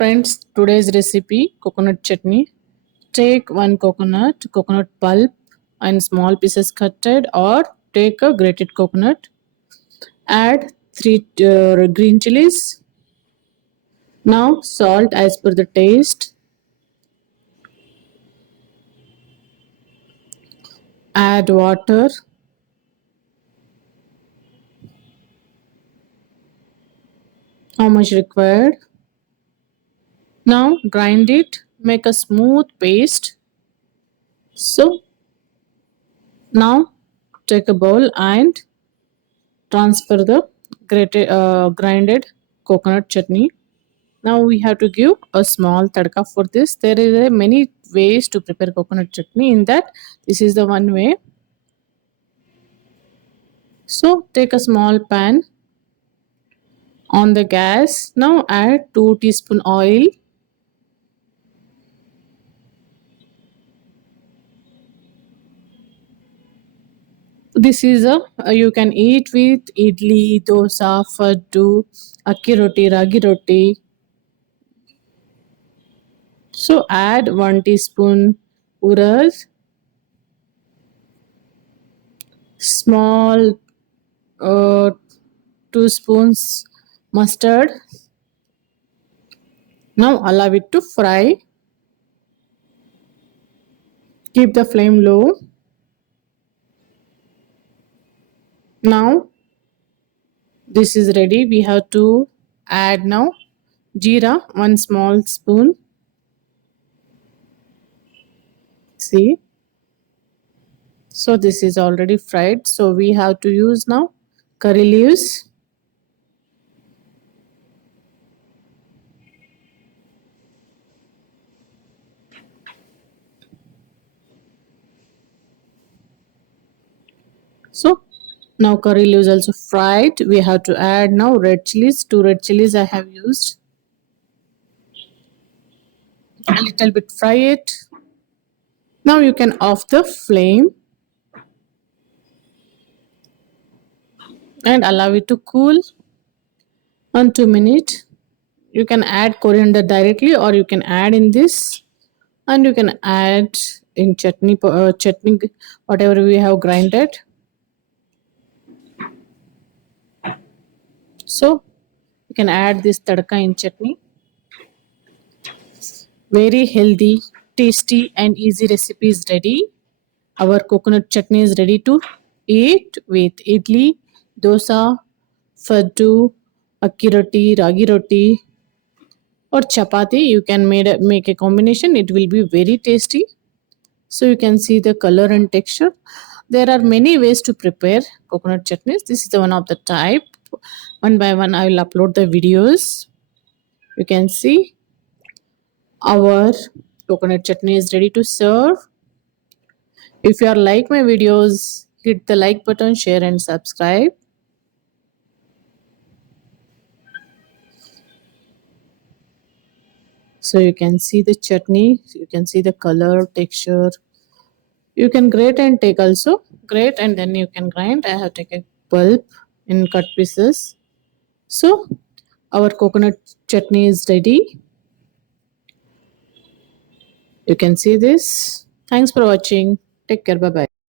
friends, today's recipe coconut chutney. Take one coconut pulp and small pieces cutted, or take a grated coconut. Add 3 green chilies. Now salt as per the taste. Add water. How much required? Now grind it. Make a smooth paste. So now take a bowl and transfer the grinded coconut chutney. Now we have to give a small tadka for this. There is a many ways to prepare coconut chutney. In that, this is the one way. So take a small pan on the gas. Now add 2 teaspoon oil. This is a you can eat with idli, dosa, faddu, akki roti, ragi roti. So add 1 teaspoon urad, small 2 spoons mustard. Now allow it to fry. Keep the flame low. Now this is ready. We have to add now jeera, 1 small spoon. See, so this is already fried. So we have to use now curry leaves. So now curry leaves also fried. We have to add now red chilies. 2 red chilies I have used. A little bit fry it. Now you can off the flame and allow it to cool 1-2 minutes. You can add coriander directly, or you can add in this, and you can add in chutney whatever we have grinded. So you can add this tadka in chutney. Very healthy, tasty and easy recipe is ready. Our coconut chutney is ready to eat with idli, dosa, faddu, akki roti, ragi roti, or chapati. You can make a combination. It will be very tasty. So you can see the color and texture. There are many ways to prepare coconut chutneys. This is the one of the type. One by one I will upload the videos. You can see our coconut chutney is ready to serve. If you are like my videos, hit the like button, share and subscribe. So you can see the chutney, you can see the color, texture. You can grate and take also. Grate and then you can grind. I have taken pulp in cut pieces. So our coconut chutney is ready. You can see this. Thanks for watching. Take care. Bye bye.